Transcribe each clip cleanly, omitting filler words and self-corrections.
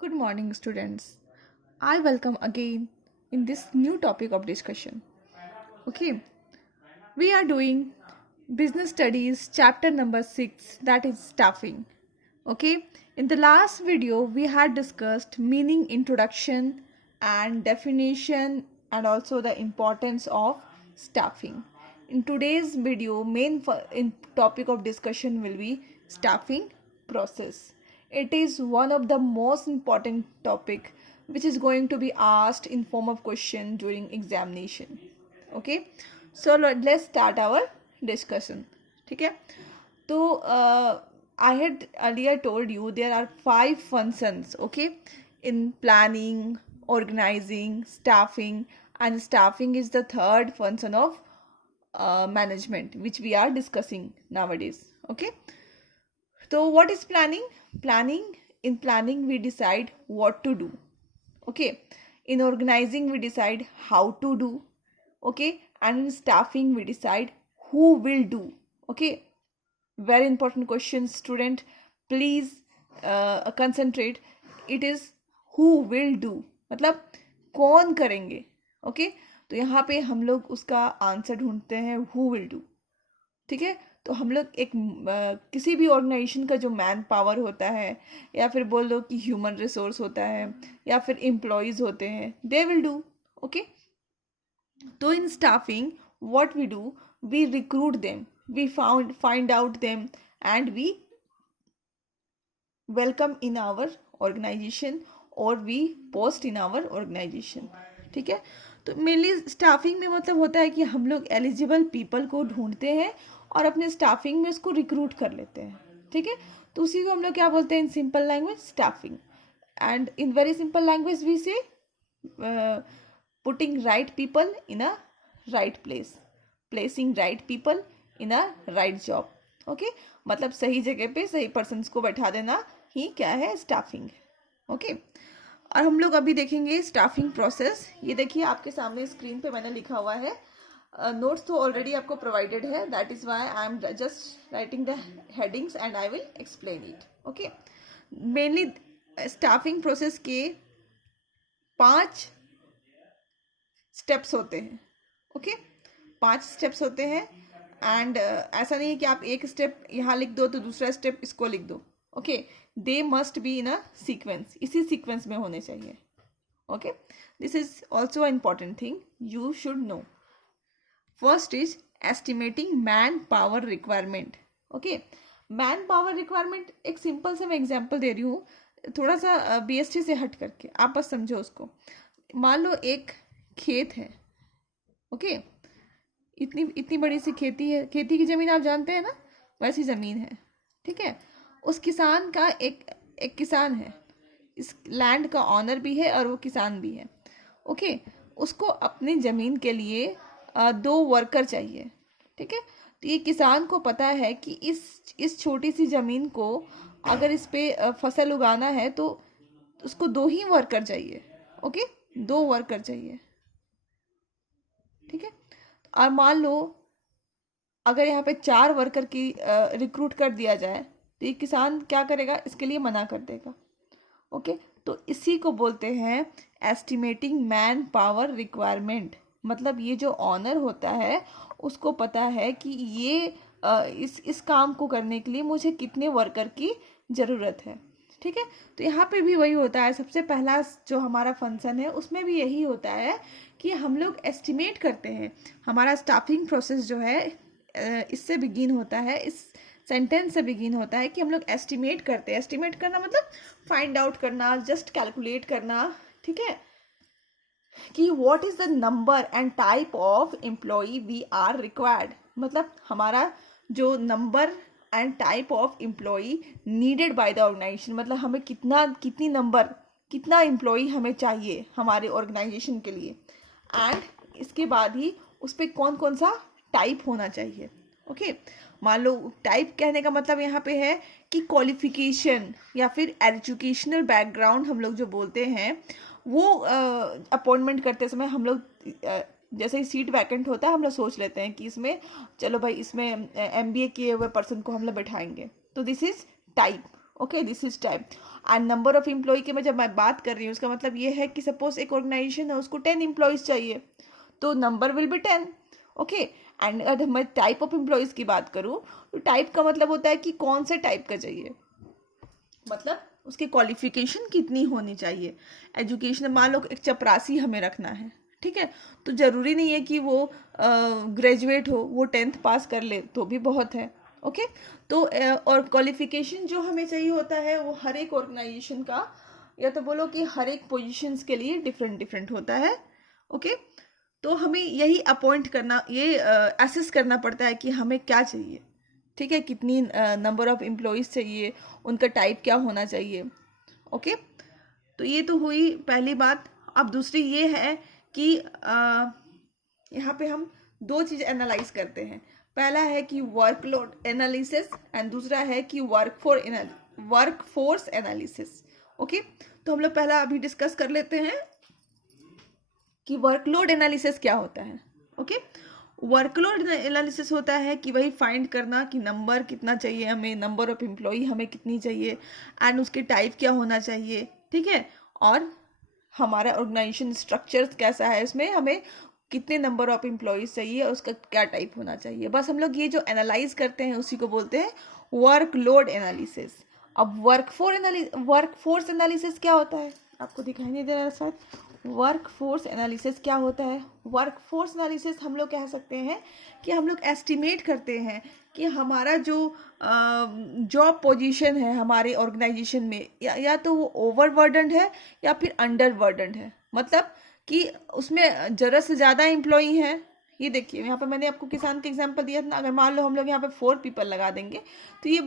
Good morning, students. I welcome again in this new topic of discussion. Okay, we are doing business studies chapter number 6, that is staffing. Okay, in the last video we had discussed meaning introduction and definition and also the importance of staffing. In today's video in topic of discussion will be staffing process. It is one of the most important topic which is going to be asked in form of question during examination. Okay, so let's start our discussion. ठीक है, तो I had earlier told you there are 5 functions, okay, in planning, organizing, staffing, and staffing is the third function of management which we are discussing nowadays. Okay, so what is planning? In planning we decide what to do. Okay, in organizing we decide how to do. Okay, and in staffing we decide who will do. Okay, very important question, student, please concentrate. It is who will do, मतलब कौन करेंगे. Okay, तो यहाँ पे हम लोग उसका answer ढूंढते हैं who will do. ठीक है, तो हम लोग एक किसी भी ऑर्गेनाइजेशन का जो मैन पावर होता है या फिर बोल दो कि ह्यूमन रिसोर्स होता है या फिर एम्प्लॉयज़ होते हैं, दे विल डू. ओके, तो in staffing what we do, we recruit them, we find out them and we welcome in our organization or we post in our organization. ठीक है, तो मेनली स्टाफिंग में मतलब होता है कि हम लोग एलिजिबल पीपल को ढूंढते हैं और अपने स्टाफिंग में उसको रिक्रूट कर लेते हैं. ठीक है, तो उसी को हम लोग क्या बोलते हैं in simple language, staffing. And in very simple language we say putting right people in a right place, placing right people in a right job. Okay, मतलब सही जगह पे सही पर्सन्स को बैठा देना ही क्या है, स्टाफिंग. ओके, और हम लोग अभी देखेंगे स्टाफिंग प्रोसेस. ये देखिए आपके सामने स्क्रीन पे मैंने लिखा हुआ है. नोट्स तो ऑलरेडी आपको प्रोवाइडेड है, that is why I am just writing the headings and I will explain it. Okay, mainly staffing process के 5 स्टेप्स होते हैं. ओके, 5 स्टेप्स होते हैं एंड ऐसा नहीं है कि आप एक स्टेप यहाँ लिख दो तो दूसरा स्टेप इसको लिख दो. Okay, they must be in a sequence, इसी सीक्वेंस में होने चाहिए. Okay, this is also a important thing you should know. First is estimating man power requirement. Okay, man power requirement एक सिंपल सा मैं एग्जाम्पल दे रही हूँ, थोड़ा सा बीएसटी से हट करके, आप बस समझो उसको. मान लो एक खेत है. ओके, इतनी इतनी बड़ी सी खेती है, खेती की ज़मीन आप जानते हैं ना, वैसी ज़मीन है. ठीक है, उस किसान का एक किसान है, इस लैंड का ऑनर भी है और वो किसान भी है. ओके, उसको अपनी ज़मीन के लिए 2 वर्कर चाहिए. ठीक है, तो ये किसान को पता है कि इस छोटी सी ज़मीन को अगर इस पे फसल उगाना है तो उसको 2 ही वर्कर चाहिए. ओके, 2 वर्कर चाहिए. ठीक है, और मान लो अगर यहाँ पे 4 वर्कर की रिक्रूट कर दिया जाए तो ये किसान क्या करेगा, इसके लिए मना कर देगा. ओके, तो इसी को बोलते हैं एस्टिमेटिंग मैन पावर रिक्वायरमेंट. मतलब ये जो ऑनर होता है उसको पता है कि ये इस काम को करने के लिए मुझे कितने वर्कर की ज़रूरत है. ठीक है, तो यहाँ पे भी वही होता है. सबसे पहला जो हमारा फंक्शन है उसमें भी यही होता है कि हम लोग एस्टिमेट करते हैं. हमारा स्टाफिंग प्रोसेस जो है इससे बिगिन होता है, इस सेंटेंस से बिगिन होता है कि हम लोग एस्टिमेट करते हैं. एस्टिमेट करना मतलब फाइंड आउट करना, जस्ट कैलकुलेट करना. ठीक है, कि what is the number and type of employee we are required. मतलब हमारा जो number and type of employee needed by the organisation, मतलब हमें कितना एम्प्लॉई हमें चाहिए हमारे ऑर्गेनाइजेशन के लिए. एंड इसके बाद ही उस पर कौन कौन सा टाइप होना चाहिए. ओके, मान लो टाइप कहने का मतलब यहाँ पे है कि क्वालिफिकेशन या फिर एजुकेशनल बैकग्राउंड हम लोग जो बोलते हैं वो अपॉइंटमेंट करते समय हम लोग जैसे ही सीट वैकेंट होता है हम लोग सोच लेते हैं कि इसमें चलो भाई इसमें एमबीए किए हुए पर्सन को हम लोग बैठाएंगे, तो this is type. Okay, this is type. And number of employee की मैं जब मैं बात कर रही हूँ उसका मतलब ये है कि सपोज एक ऑर्गेनाइजेशन है, उसको 10 एम्प्लॉयज़ चाहिए, तो number will be 10। Okay, and अगर मैं टाइप ऑफ एम्प्लॉयज़ की बात करूँ तो टाइप का मतलब होता है कि कौन से टाइप का चाहिए, मतलब उसकी क्वालिफिकेशन कितनी होनी चाहिए। एजुकेशन, मान लो एक चपरासी हमें रखना है, ठीक है, तो ज़रूरी नहीं है कि वो ग्रेजुएट हो, वो 10th पास कर ले तो भी बहुत है। ओके, तो और क्वालिफिकेशन जो हमें चाहिए होता है वो हर एक ऑर्गेनाइजेशन का, या तो बोलो कि हर एक पोजीशंस के लिए डिफरेंट डिफरेंट होता है। ओके, तो हमें यही अपॉइंट करना, ये असेस करना पड़ता है कि हमें क्या चाहिए, ठीक है, कितनी नंबर ऑफ एम्प्लॉयज़ चाहिए, उनका टाइप क्या होना चाहिए। ओके, तो ये तो हुई पहली बात। अब दूसरी ये है कि यहाँ पे हम दो चीज़ एनालाइज करते हैं। पहला है कि वर्कलोड एनालिसिस एंड दूसरा है कि वर्कफोर्स एनालिसिस। ओके, तो हम लोग पहला अभी डिस्कस कर लेते हैं कि वर्कलोड एनालिसिस क्या होता है। ओके, वर्कलोड एनालिसिस होता है कि वही फाइंड करना कि नंबर कितना चाहिए हमें, नंबर ऑफ एम्प्लॉई हमें कितनी चाहिए, एंड उसके टाइप क्या होना चाहिए, ठीक है, और हमारा ऑर्गेनाइजेशन स्ट्रक्चर कैसा है, इसमें हमें कितने नंबर ऑफ एम्प्लॉयज़ चाहिए और उसका क्या टाइप होना चाहिए। बस हम लोग ये जो एनालाइज करते हैं उसी को बोलते हैं वर्कलोड एनालिसिस। अब वर्कफोर्स एनालिसिस क्या होता है, आपको दिखाई नहीं दे रहा शायद। वर्कफोर्स एनालिसिस क्या होता है? वर्कफोर्स एनालिसिस हम लोग कह सकते हैं कि हम लोग एस्टिमेट करते हैं कि हमारा जो जॉब पोजीशन है हमारे ऑर्गेनाइजेशन में, या तो वो ओवरबर्डन्ड है या फिर अंडरबर्डन्ड है। मतलब कि उसमें ज़रूरत से ज़्यादा एम्प्लॉई हैं। ये देखिए यहाँ पे मैंने आपको किसान का एग्जांपल दिया था ना, अगर मान लो हम लोग यहाँ पे 4 पीपल लगा देंगे तो ये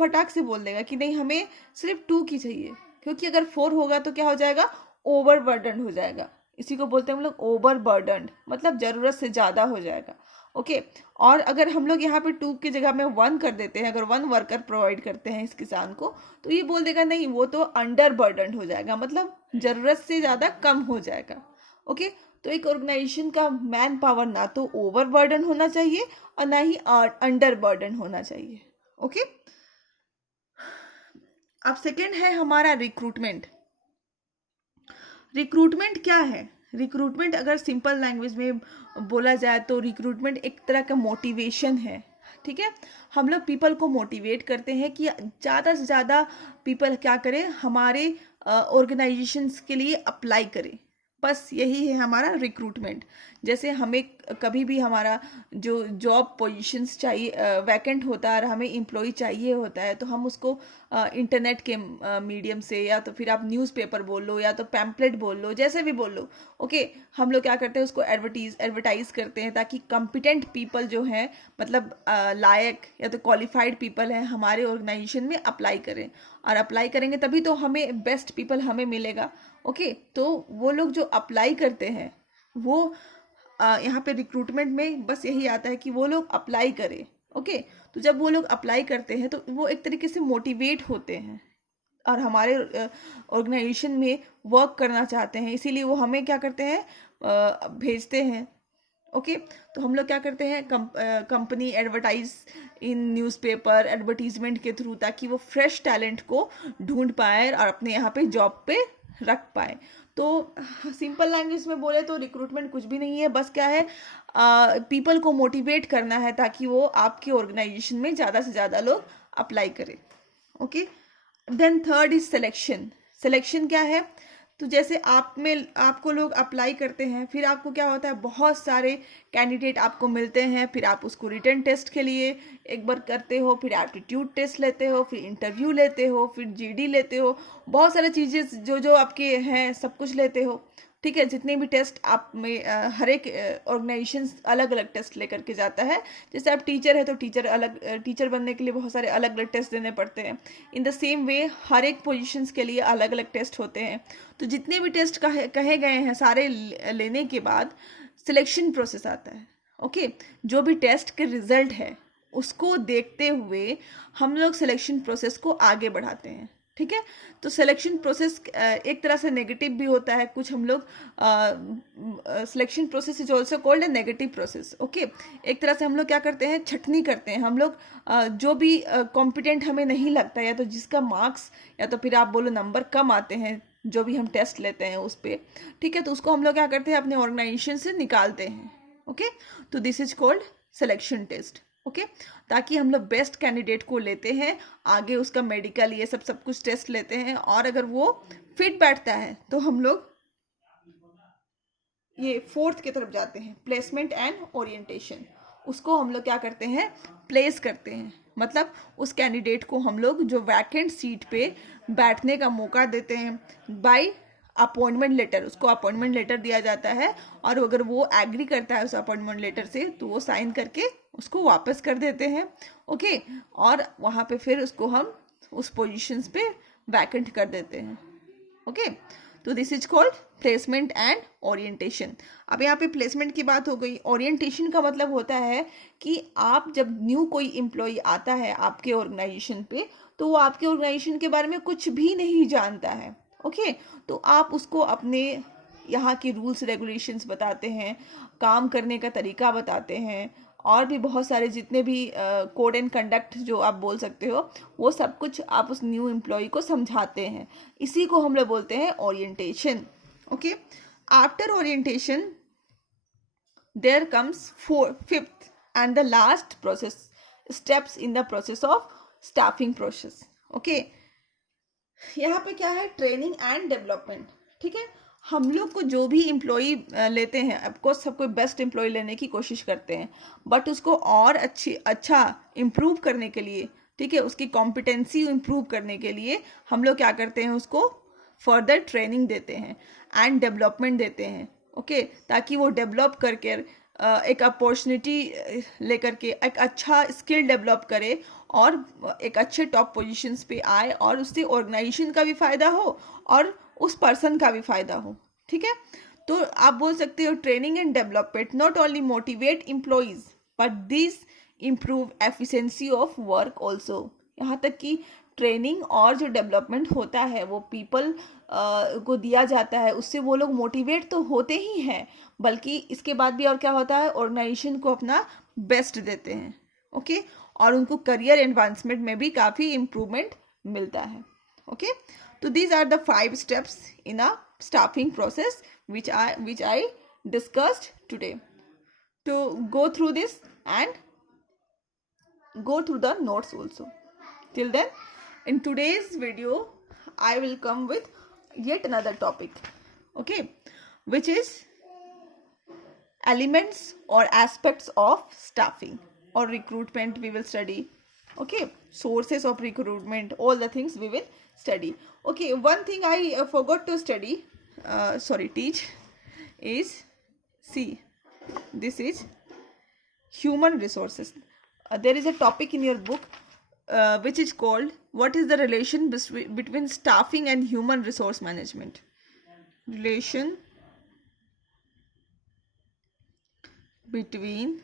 फटाक से बोल देगा कि नहीं हमें सिर्फ 2 की चाहिए, क्योंकि अगर 4 होगा तो क्या हो जाएगा, ओवरबर्डन हो जाएगा। इसी को बोलते हैं हम लोग ओवरबर्डन्ड, मतलब ज़रूरत से ज़्यादा हो जाएगा। ओके, और अगर हम लोग यहाँ पे 2 की जगह में 1 कर देते हैं, अगर 1 वर्कर प्रोवाइड करते हैं इस किसान को, तो ये बोल देगा नहीं वो तो अंडरबर्डन्ड हो जाएगा, मतलब ज़रूरत से ज़्यादा कम हो जाएगा। ओके, तो एक ऑर्गेनाइजेशन का मैन पावर ना तो ओवरबर्डन होना चाहिए और ना ही अंडरबर्डन होना चाहिए। ओके, अब सेकेंड है हमारा रिक्रूटमेंट। रिक्रूटमेंट क्या है? रिक्रूटमेंट अगर सिंपल लैंग्वेज में बोला जाए तो रिक्रूटमेंट एक तरह का मोटिवेशन है। ठीक है, हम लोग पीपल को मोटिवेट करते हैं कि ज़्यादा से ज़्यादा पीपल क्या करें, हमारे ऑर्गेनाइजेशंस के लिए अप्लाई करें। बस यही है हमारा रिक्रूटमेंट। जैसे हमें कभी भी हमारा जो जॉब पोजीशंस चाहिए वैकेंट होता है और हमें एम्प्लॉय चाहिए होता है, तो हम उसको इंटरनेट के मीडियम से, या तो फिर आप न्यूज़पेपर बोल लो या तो पैम्पलेट बोल लो, जैसे भी बोल लो। ओके, हम लोग क्या करते हैं उसको एडवर्टाइज करते हैं ताकि कॉम्पिटेंट पीपल जो हैं, मतलब लायक या तो क्वालिफाइड पीपल हैं, हमारे ऑर्गेनाइजेशन में अप्लाई करें। और अप्लाई करेंगे तभी तो हमें बेस्ट पीपल हमें मिलेगा। ओके, तो वो लोग जो अप्लाई करते हैं वो यहाँ पे रिक्रूटमेंट में बस यही आता है कि वो लोग अप्लाई करें। ओके, तो जब वो लोग अप्लाई करते हैं तो वो एक तरीके से मोटिवेट होते हैं और हमारे ऑर्गेनाइजेशन में वर्क करना चाहते हैं, इसीलिए वो हमें क्या करते हैं, भेजते हैं। ओके, तो हम लोग क्या करते हैं, कंपनी एडवर्टाइज इन न्यूज़पेपर एडवर्टीजमेंट के थ्रू, ताकि वो फ्रेश टैलेंट को ढूंढ पाए और अपने यहाँ पे जॉब पे रख पाए। तो सिंपल लैंग्वेज में बोले तो रिक्रूटमेंट कुछ भी नहीं है, बस क्या है, पीपल को मोटिवेट करना है ताकि वो आपके ऑर्गेनाइजेशन में ज़्यादा से ज़्यादा लोग अप्लाई करें। Okay, then third is selection. Selection क्या है, तो जैसे आपको लोग अप्लाई करते हैं, फिर आपको क्या होता है, बहुत सारे कैंडिडेट आपको मिलते हैं, फिर आप उसको रिटन टेस्ट के लिए एक बार करते हो, फिर एप्टीट्यूड टेस्ट लेते हो, फिर इंटरव्यू लेते हो, फिर जीडी लेते हो, बहुत सारी चीज़ें जो जो आपके हैं सब कुछ लेते हो। ठीक है, जितने भी टेस्ट आप में हर एक ऑर्गेनाइजेशन अलग अलग टेस्ट लेकर के जाता है। जैसे आप टीचर है तो टीचर बनने के लिए बहुत सारे अलग अलग टेस्ट देने पड़ते हैं। इन द सेम वे हर एक पोजीशंस के लिए अलग अलग टेस्ट होते हैं। तो जितने भी टेस्ट कहे गए हैं सारे लेने के बाद सिलेक्शन प्रोसेस आता है। ओके, जो भी टेस्ट के रिजल्ट है उसको देखते हुए हम लोग सिलेक्शन प्रोसेस को आगे बढ़ाते हैं। ठीक है। तो सिलेक्शन प्रोसेस एक तरह से नेगेटिव भी होता है, कुछ हम लोग selection process is also called a negative process. Okay, एक तरह से हम लोग क्या करते हैं, छटनी करते हैं हम लोग, जो भी कॉम्पिटेंट हमें नहीं लगता, या तो जिसका मार्क्स या तो फिर आप बोलो नंबर कम आते हैं जो भी हम टेस्ट लेते हैं उस पर, ठीक है, तो उसको हम लोग क्या करते हैं, अपने ऑर्गेनाइजेशन से निकालते हैं। ओके, तो this is called selection test. Okay, ताकि हम लोग बेस्ट कैंडिडेट को लेते हैं, आगे उसका मेडिकल ये सब कुछ टेस्ट लेते हैं, और अगर वो फिट बैठता है तो हम लोग ये फोर्थ की तरफ जाते हैं, प्लेसमेंट एंड ओरिएंटेशन। उसको हम लोग क्या करते हैं, प्लेस करते हैं, मतलब उस कैंडिडेट को हम लोग जो वैकेंट सीट पे बैठने का मौका देते हैं बाय अपॉइंटमेंट लेटर, उसको अपॉइंटमेंट लेटर दिया जाता है, और अगर वो एग्री करता है उस अपॉइंटमेंट लेटर से तो वो साइन करके उसको वापस कर देते हैं। ओके, और वहाँ पे फिर उसको हम उस पोजीशंस पे वैकेंट कर देते हैं। ओके, तो this is called placement and orientation. अब यहाँ पे प्लेसमेंट की बात हो गई। ओरिएंटेशन का मतलब होता है कि आप जब न्यू कोई एम्प्लॉय आता है आपके ऑर्गेनाइजेशन पे, तो वो आपके ऑर्गेनाइजेशन के बारे में कुछ भी नहीं जानता है। ओके, तो आप उसको अपने यहाँ की रूल्स रेगुलेशंस बताते हैं, काम करने का तरीका बताते हैं, और भी बहुत सारे जितने भी कोड एंड कंडक्ट जो आप बोल सकते हो, वो सब कुछ आप उस न्यू एम्प्लॉय को समझाते हैं। इसी को हम लोग बोलते हैं orientation. Okay, after orientation there comes fifth and the last process steps in the process of staffing process. Okay, यहाँ पे क्या है, ट्रेनिंग एंड डेवलपमेंट। ठीक है, हम लोग को जो भी एम्प्लॉई लेते हैं, ऑफकोर्स सब कोई बेस्ट एम्प्लॉय लेने की कोशिश करते हैं, बट उसको और अच्छा इम्प्रूव करने के लिए, ठीक है, उसकी कॉम्पिटेंसी इम्प्रूव करने के लिए हम लोग क्या करते हैं, उसको फर्दर ट्रेनिंग देते हैं एंड डेवलपमेंट देते हैं। ओके, ताकि वो डेवलप करके एक अपॉर्चुनिटी लेकर के एक अच्छा स्किल डेवलप करे और एक अच्छे टॉप पोजीशंस पे आए, और उससे ऑर्गेनाइजेशन का भी फायदा हो और उस पर्सन का भी फायदा हो। ठीक है, तो आप बोल सकते हो training and development not only motivate employees but this improve efficiency of work also. यहाँ तक कि ट्रेनिंग और जो डेवलपमेंट होता है वो पीपल को दिया जाता है, उससे वो लोग मोटिवेट तो होते ही हैं, बल्कि इसके बाद भी और क्या होता है, ऑर्गेनाइजेशन को अपना बेस्ट देते हैं। ओके, और उनको करियर एडवांसमेंट में भी काफ़ी इम्प्रूवमेंट मिलता है। ओके, तो these are the 5 steps in a staffing process which I discussed today. To go through this and go through the notes also. Till then, in today's video I will come with yet another topic, okay, which is elements or aspects of staffing or recruitment we will study. Okay, sources of recruitment, all the things we will study. Okay, one thing I forgot to study, teach, is, see, this is human resources. There is a topic in your book which is called, what is the relation between staffing and human resource management? Relation between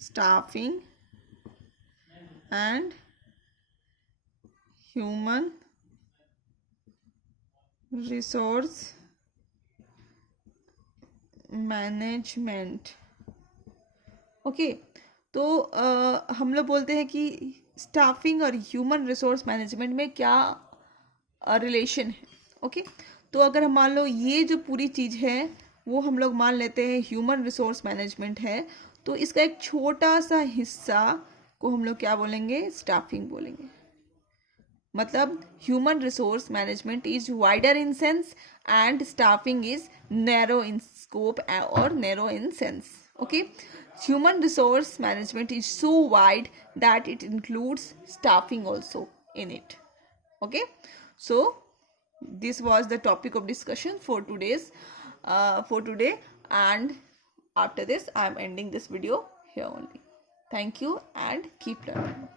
staffing and human resource management. Okay, तो हम लोग बोलते हैं कि staffing और human resource management में क्या relation है। ओके, तो अगर हम मान लो ये जो पूरी चीज़ है वो हम लोग मान लेते हैं ह्यूमन रिसोर्स मैनेजमेंट है, तो इसका एक छोटा सा हिस्सा को हम लोग क्या बोलेंगे, स्टाफिंग बोलेंगे। मतलब human resource management is wider in sense and staffing is narrow in scope और narrow in sense. Okay, human resource management is so wide that it includes staffing also in it. Okay, so this was the topic of discussion for today, and after this I am ending this video here only. Thank you and keep learning.